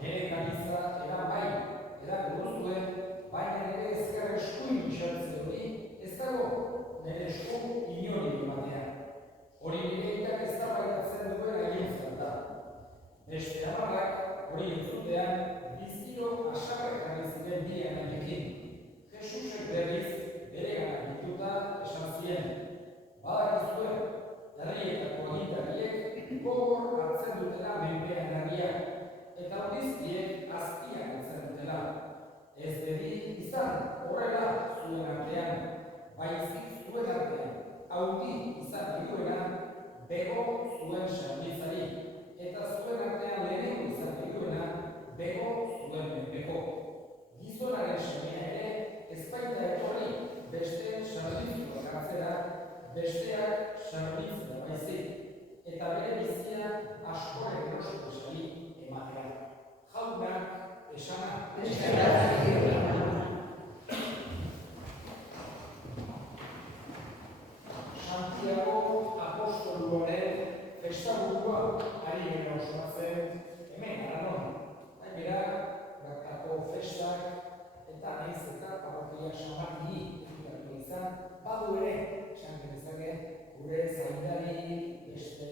nire gaitza era bai, duzue, baina nire ezker eskuin xertze hori ez dago nire esku inori ematean. Hori nire ez da baiatzen duen agintzen da. Beste amarrak hori entzutean bizkiro asarrak ziren bi anaiekin. Jesusek berriz bere gana dituta esan zien. Badakizue, herrietako agintariek gogor hartzen dutela menpean herriak, eta ordizkiek azpiak hartzen dutela. Ez bedi izan horrela zuen artean, baizik zuen artean, hauti izan dituena, bego zuen sarbitzari, eta zuen artean lehenengo izan dituena, bego zuen menpeko. Gizonaren semea ere, ez baita etorri besteen sarbitzua hartzera, besteak sarbitzera baizik, eta bere bizia askoren erosotesari ematea. Jaunak esana. Santiago apostoluaren festaburua ari gara ospatzen hemen Aranon. Gainera, bertako festak eta nahiz eta parrokia Samartini egitatu izan, badu ere, esan genezake, gure zaindari beste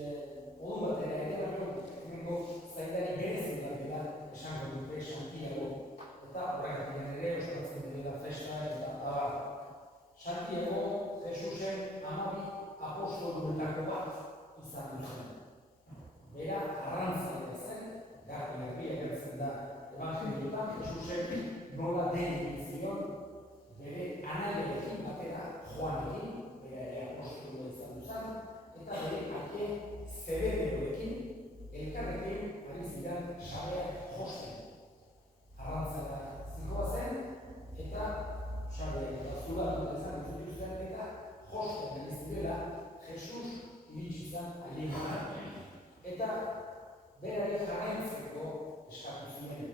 modu batera ere baino, zaindari berezin bat dela esango dute Santiago, eta horregatik ere ospatzen dela festa eta Santiago Jesusen amabi apostoluetako bat izan zen. Bera arrantzailea zen, garbi agertzen da ebangelioetan Jesusek nola den zion bere anaiarekin batera Joanekin, bera ere apostolua izan zen, eta bere ake Zebedeorekin elkarrekin ari ziren sabeak josten. Arrantzailea zikoa zen, eta sabeak eta zulatu izan zituzten eta josten ari zirela Jesus iritsi zen ailegana. Eta berari jarraitzeko eskatu ziren.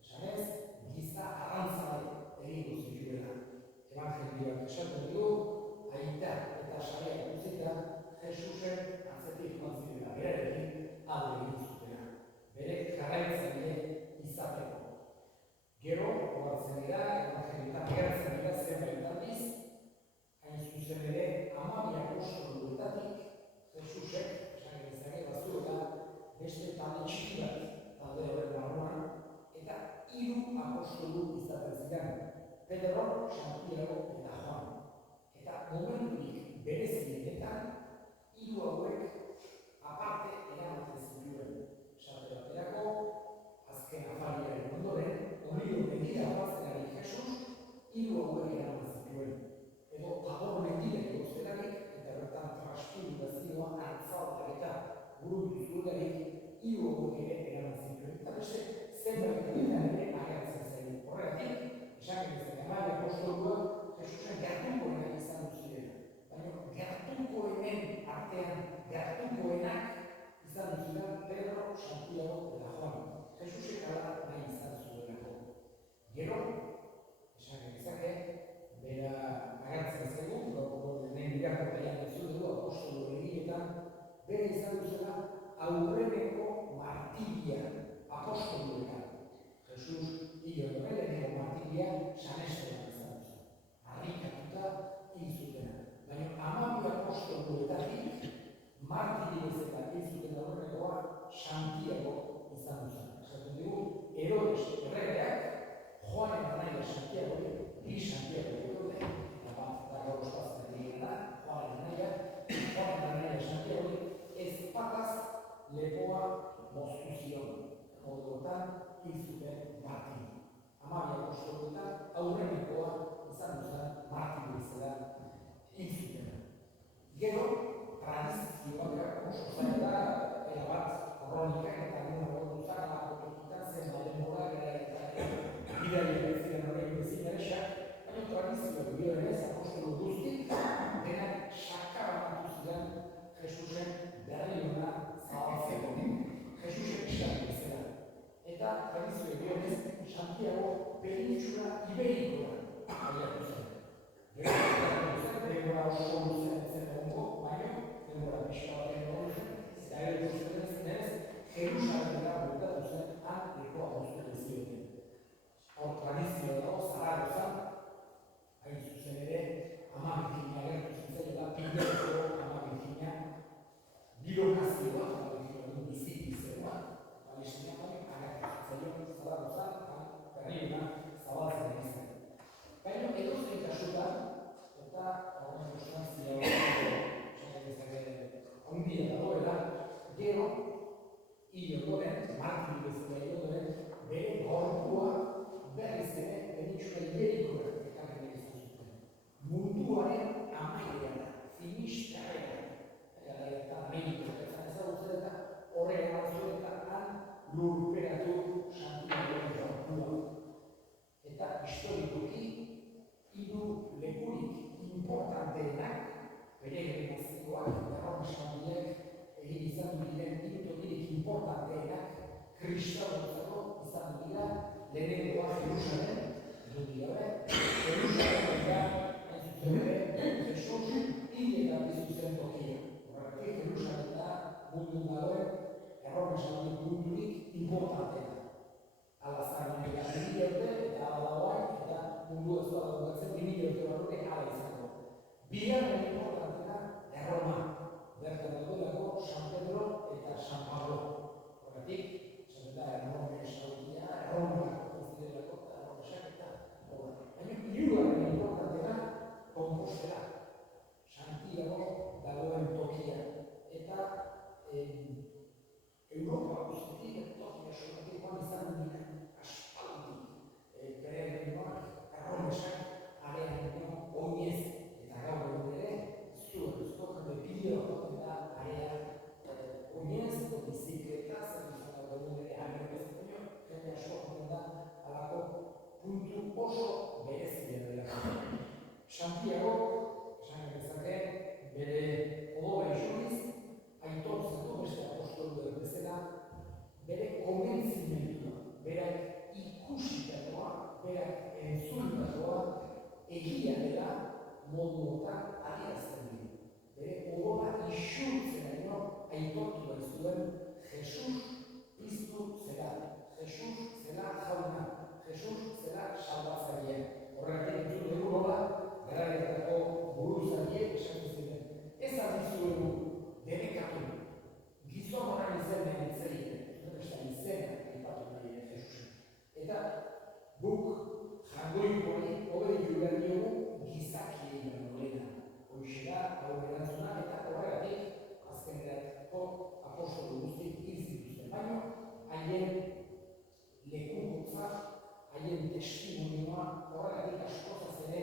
Esanez, giza arrantzale egingo zituela. Evangelioak esaten du, aita eta sabeak utzita, Jesusen atzetik joan zirela berarekin alde egin zutela. Bere jarraitzaile izateko. Gero, ohartzen dira, evangelioetan agertzen dira zenbait aldiz, hain zuzen ere, amabi apostoluetatik Jesusek, esan genezake bazuela, beste talde txiki bat talde horren barruan, eta 3 apostolu izaten ziren, Pedro, Santiago eta Juan. Eta momenturik berezienetan, 3 hauek aparte eramaten zituen. Esate baterako, azken afariaren ondoren, Olio begira guazenari Jesus, 3 hauek eramaten zituen. Edo Tabor mendira egoztelarik, eta bertan transpirazioa hartzalta eta burutu zuelarik 3 hauek ere eramaten zituen. Eta beste, zenbait ere agertzen zen. Horregatik, esan genezake, amabi apostoluak Jesusen gertukoenak izan duzirela. Baina gertukoenen artean, gertukoenak izan duzira Pedro, Santiago eta Juan. Jesusek ala nahi izan zuelako. Gero, esan genezake, bera agertzen zaigu, gaurko lehen irakurtaian entzun dugu apostolu egietan, bera izan duzela aurreneko martiria apostoluetan. Jesus hil aurreneko martiria sanestean izan duzu. Harrikatuta hil zutena. Baina amabi apostoluetatik martiri bezala hil zuten aurrenekoa Santiago izan duzu. Esaten dugu, Herodes erregeak Joanen anaia Santiago, bi Santiago dute, eta bat da gaur ospatzen egin da, Joanen anaia Santiago, ez pataz lepoa moztu zion. Moduetan hil zuten martiri. Amabi apostoluetan aurrenekoa izan duzen martiri bezala hil zuten. Gero, tradizioak oso zaila da, erabat kronikak eta gure gorduzak apotokitan zen denbora eta bidaia beziren horrein bezin eresak, baina tradizioak biorenez apostolu guztik denak sakabanatu ziren Jesusen berriona zabaltzeko. Jesusen islami bezala. Eta tradizioak biorenez Santiago penintxula iberikoa abiatu zen. Gero, denbora oso luzen zen egongo, baina denbora pixka baten egongo zen, eta ere guztetan zinez, Jerusalemera bueltatu zen han lekoa guztuko zioten. Hor tradizioa dago, Zaragozan, hain zuzen ere, Ama Birjina agertu zitzen eta Pingeroko Ama Birjina bilokazioa, Ama Birjina biziki zegoa, Palestinakoan agertu zitzaion Zaragozan, eta berriuna zabaltzen ari zen. Baina edozein kasutan, eta horren konstantzia handia dagoela, gero, hil ondoren, martir bezala hil ondoren, bere gorpua berriz ere benitxura iberikoa ekarri nahi izan zuten. Munduaren amaiera, finistarea, eta mediko ezagutzen eta horren arazoetan lurperatu Santiagoen gorpua. Eta historikoki, hiru lekurik importanteenak, bere gerenazioak, Erroma Santiek egin izan diren hiru tokirik importanteenak, kristauentzako izan dira, lehenengoa Jerusalem, dut gabe, Jerusalem da, hain zuzen ere, Jesus hil eta bizi zen tokia. Horregatik Jerusalem da mundu dagoen Erroma Santiek mundurik importanteena. Alazan dira 2000 urte eta alagoak eta mundu ez da dugatzen 2000 urte barruke ala izango. Bigarren importantena Erroma, bertan dagoelako San Pedro eta San Pablo. Horregatik, esan da Erroma esaudia, Erroma konziderako eta Erromesak eta horregatik. Baina hirugarren importantena Konpostela, Santiago dagoen tokia. Eta Europa guztitik, tokia somatikoan izan dira aspaldi peregrinoak, Erromesak, arean oinez eta gaur egun ere, zuek bepileo joten da area oinez, bizikletaz, eta gaur egun ere arean bezpeño, jende asko joten da alako puntu oso berezia dela. Santiago, esan bezake, bere odola isuriz, aitortzen du beste apostoluen bezala, bere konbentzimentua, berak ikusitakoa, berak entzulitakoa, egia dela moduotan adierazten dira. Bere odola isurtzen ero aitortu behar zuen Jesus piztu zela, Jesus zela jauna, Jesus zela salbatzailea. Horregatik entzun dugu nola, garaietako buruzaiek esan ziren. Ez aldizuegu debekatu, gizon horren izena entzeite, izena aipatu nahi Jesusen. Eta guk jangoikoari obeditu behar diogu gizakiei baino lehena. Hoxe da, hau erantzuna, eta horregatik azkenerako apostolu guztiek hil zituzten. Baina haien lekukotza, haien testimonioa, horregatik askozaz ere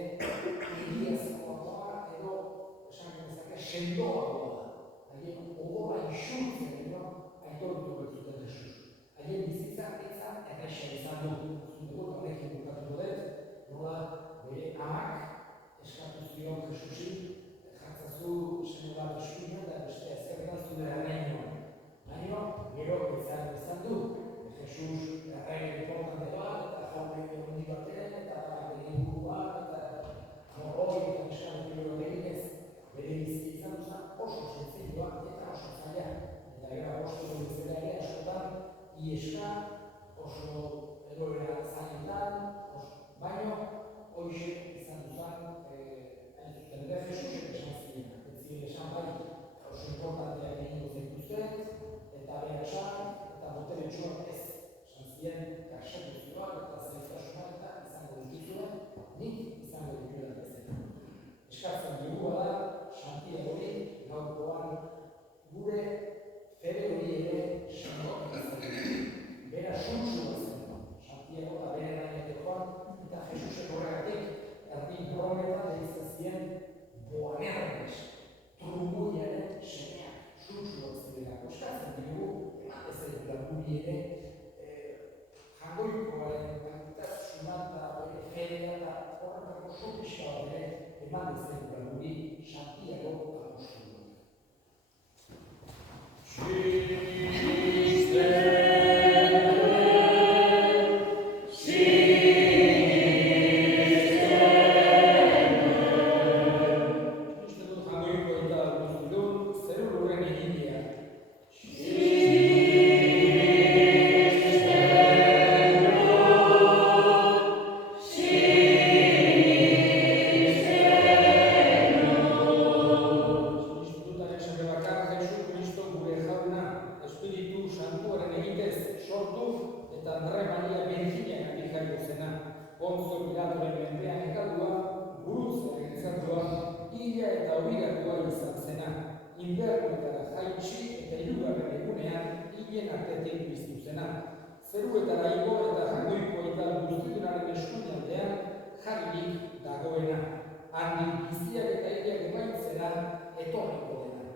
egiazkoagoa edo esan genezake sendoagoa da. Haien odola isurtzen edo aitortu bertzuten Jesus. Haien bizitza etza erresa izan du. Zundugu eta horrekin bukatuko dut, nola bere amak eskatu zion Jesusi, jatzazu senolatu eskuina eta beste ezkerretan zure erreinoa. Baina, gero izan du. Jesus errein importante bat, eta jaune hondik batean, eta egin buru bat, eta morroi eta eskatu gero eginez, bere bizitza izan duzan oso sentzilua eta oso zaila. Eta gero apostolu bezala ere askotan, ieska, oso eroera zailetan, baina hoxe izan duzan, entzuten ere Jesusek esan ziren. Ez ziren esan bai, oso importanteak egingo zituzten, eta bera esan, eta botere txuak ez. Esan ziren, kaxakuzioak eta zailtasunak eta izango dituzuen, nik izango dituela bezala. Eskatzen dugu da, Santiagori gaurkoan gure fede hori ere sendoak izaten. Bera suntsua zen, Santiago da bere gainetekoan, eta Jesusek horregatik erdi brometan deizten ziren Boanerges, trumbuiaren semeak, suntsuak zirela. Eskatzen dugu, ez dira guri ere, jangoikoaren gaitasuna eta bere fedea eta horretako sopiska ere eman ez dira guri Santiago apostolu. Pilatoren menpean ekaldua, gurutzearen ezatua, hila eta hobiratua izan zena, inbernuetara jaitsi eta hirugarren egunean hilen artetik piztu zena. Zeruetara igo eta jagoiko eta guztidunaren eskuinaldean jarririk dagoena. Handik biziak eta hilak emaitzera etorriko dena.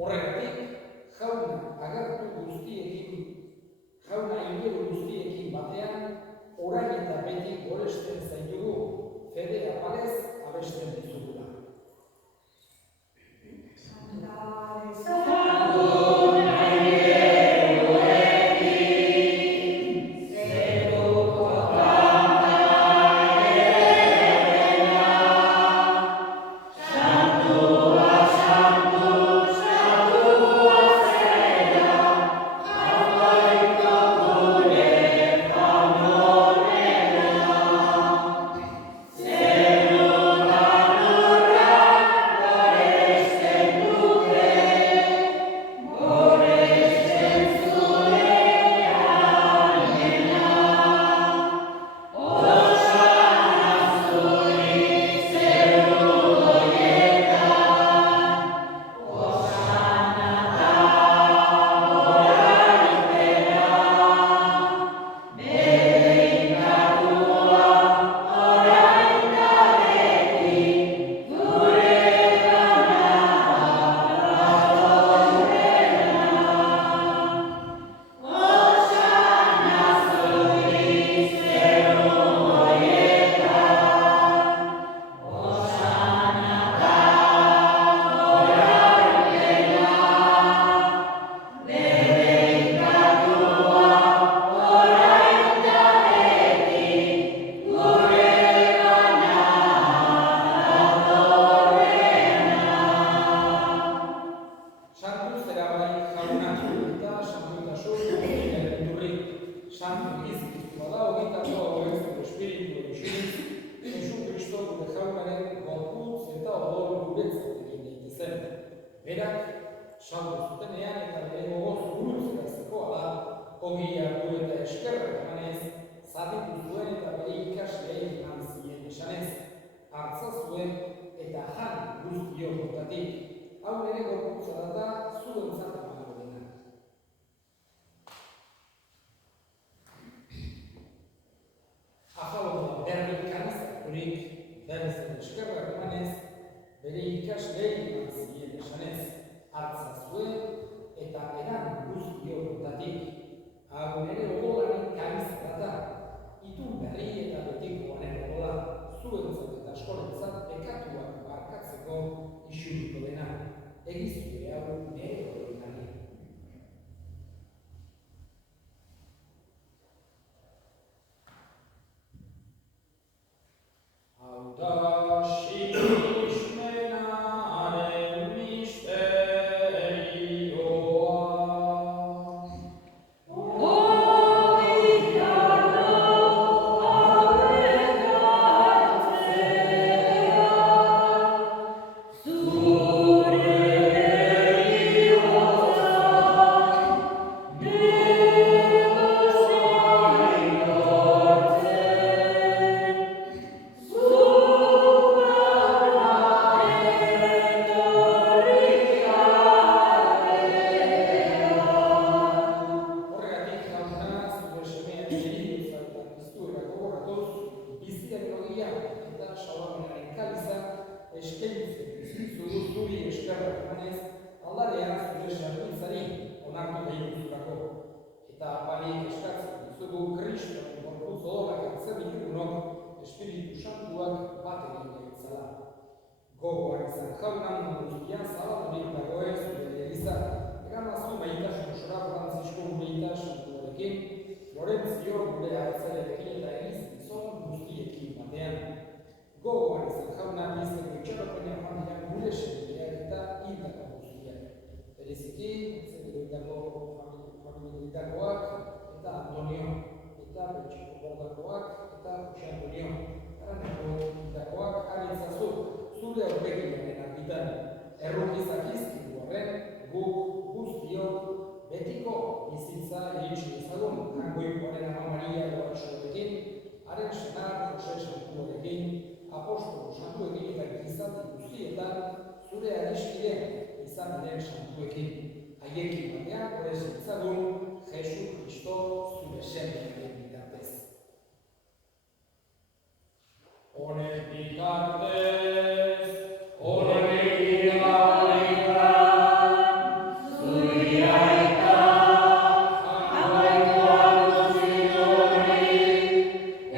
Horregatik, jauna agertu guztiekin goresten zaitugu, fede apalez abesten dizugula.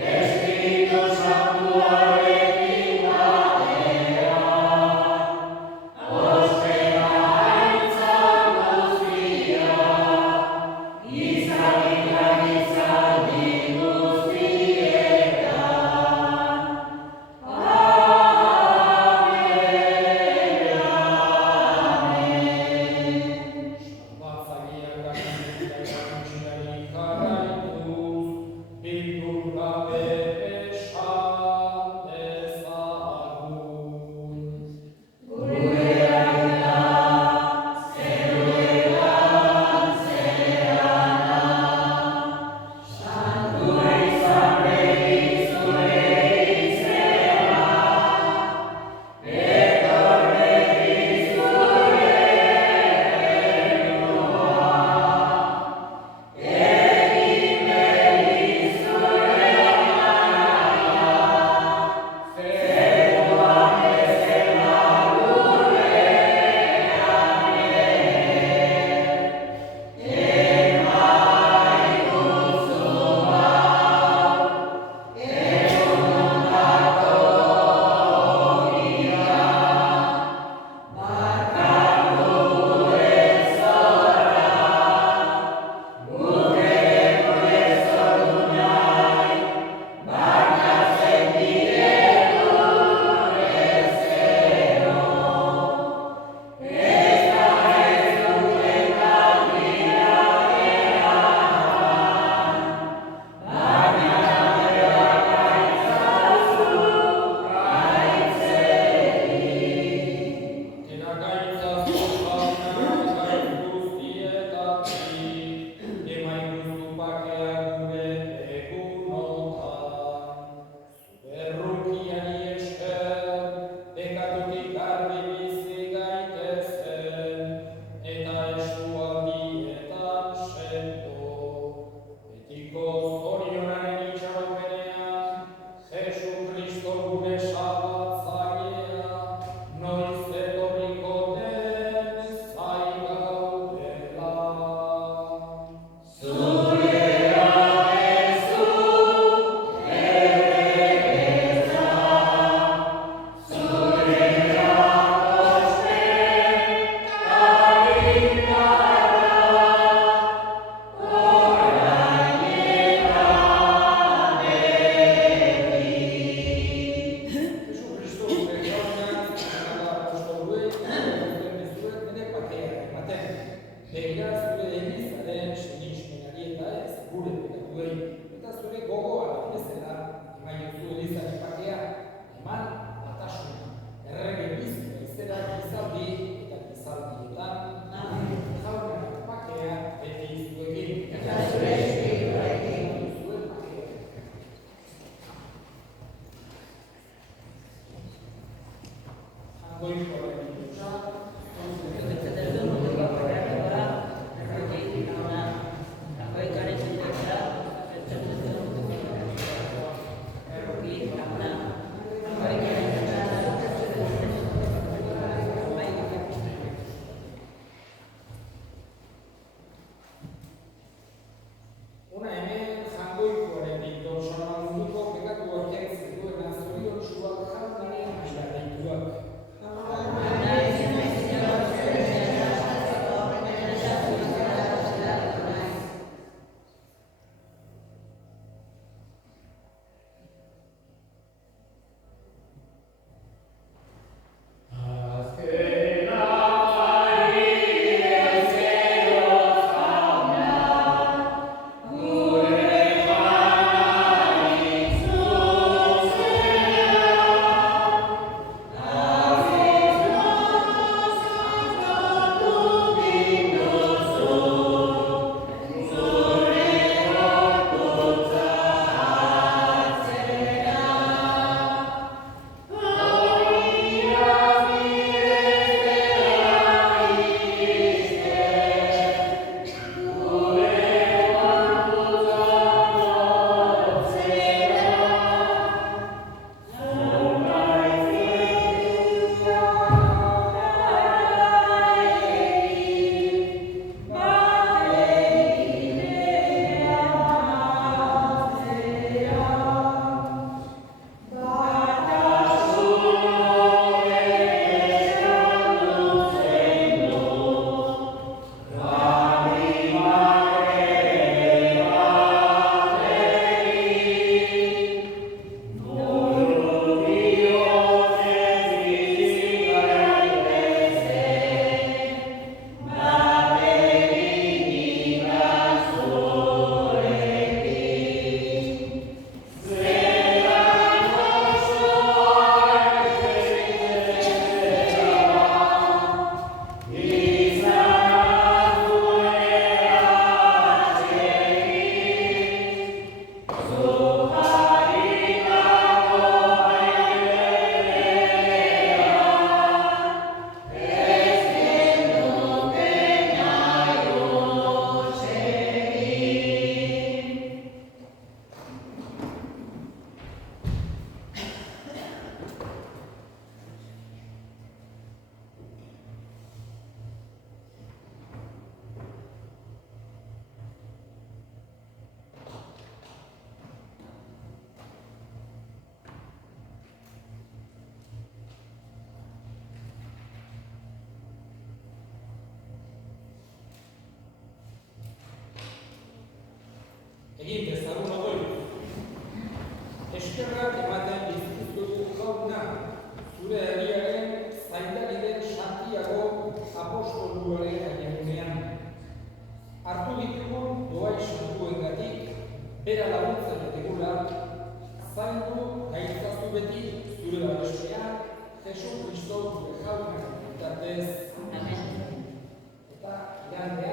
Espíritu egin dezagun odoi. Eskerrak ematen dizkizugu jauna, zure herriaren zaindari den Santiago apostoluaren gainean. Hartu ditugun doai santuengatik, bera laguntzen digula, zaindu gaitzazu beti zure babesea, Jesu Kristo gure jauna bitartez. Eta igandean